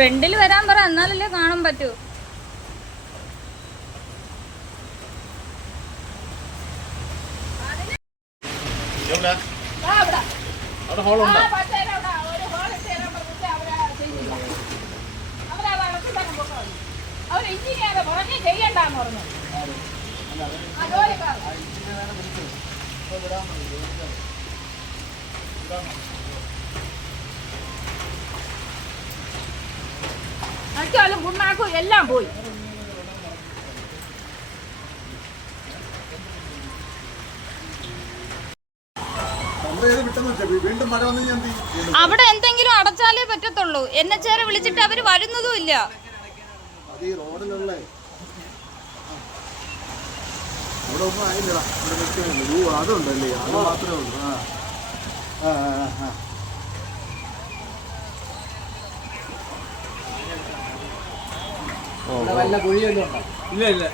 ഫ്രണ്ടിൽ വരാൻ പറ, എന്നാലല്ലേ കാണാൻ പറ്റൂ. ചെയ്യണ്ടെന്ന് പറഞ്ഞു. അടിച്ചാലും പുണ്ണാക്കും എല്ലാം പോയി. അവിടെ എന്തെങ്കിലും അടച്ചാലേ പറ്റത്തുള്ളൂ. എന്നെ ചേരെ വിളിച്ചിട്ട് അവര് വരുന്നതും ഇല്ല. അതുണ്ടല്ലേ, അത് മാത്രമേ ഉള്ളൂ. വല്ല കുഴിയല്ലോ ഉണ്ടോ? ഇല്ല ഇല്ല.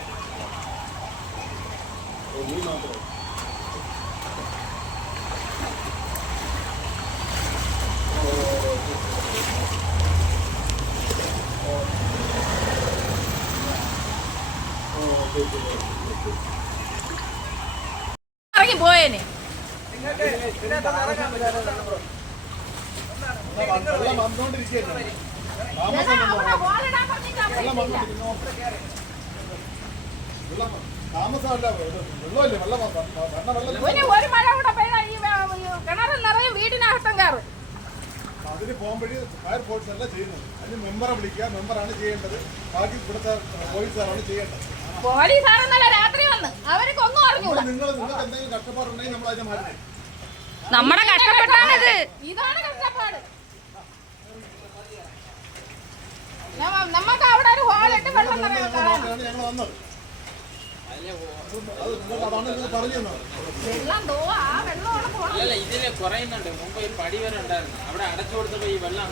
ഇറങ്ങി പോയേനെ. ഒരു മഴ കൂടെ പെയ്താൽ ഈ കിണറിൽ നിറയും, വീടിനകത്തും കയറും. അതിന് പോകുമ്പോഴേ ഫയർഫോഴ്സ് അല്ല ചെയ്യുന്നത്. അതിന് മെമ്പറെ വിളിക്കുക, മെമ്പറാണ് ചെയ്യേണ്ടത്. ബാക്കി ഇവിടുത്തെ പോലീസുകാരാണ് ചെയ്യേണ്ടത്. പോലീസാണെന്നല്ല രാത്രി വന്ന് അവർക്ക് ഒന്നും അറിഞ്ഞൂടാ. നിങ്ങൾക്ക് എന്തെങ്കിലും കഷ്ടപ്പാടുണ്ടെങ്കിൽ നമ്മൾ അതിനെ മാറ്റി. നമ്മുടെ കഷ്ടപ്പെട്ടാണിത്. ഇതാണ് കഷ്ടപ്പാട്. നമുക്ക് അവിടെ ഒരു ഹോളിട്ട് വെള്ളം ഞങ്ങൾ വന്നത്. വെള്ളം ഇതിന് കുറയുന്നുണ്ട്. മുമ്പ് ഈ പടി വരെ ഉണ്ടായിരുന്നു, അവിടെ അടച്ചു കൊടുത്തപ്പോ ഈ വെള്ളം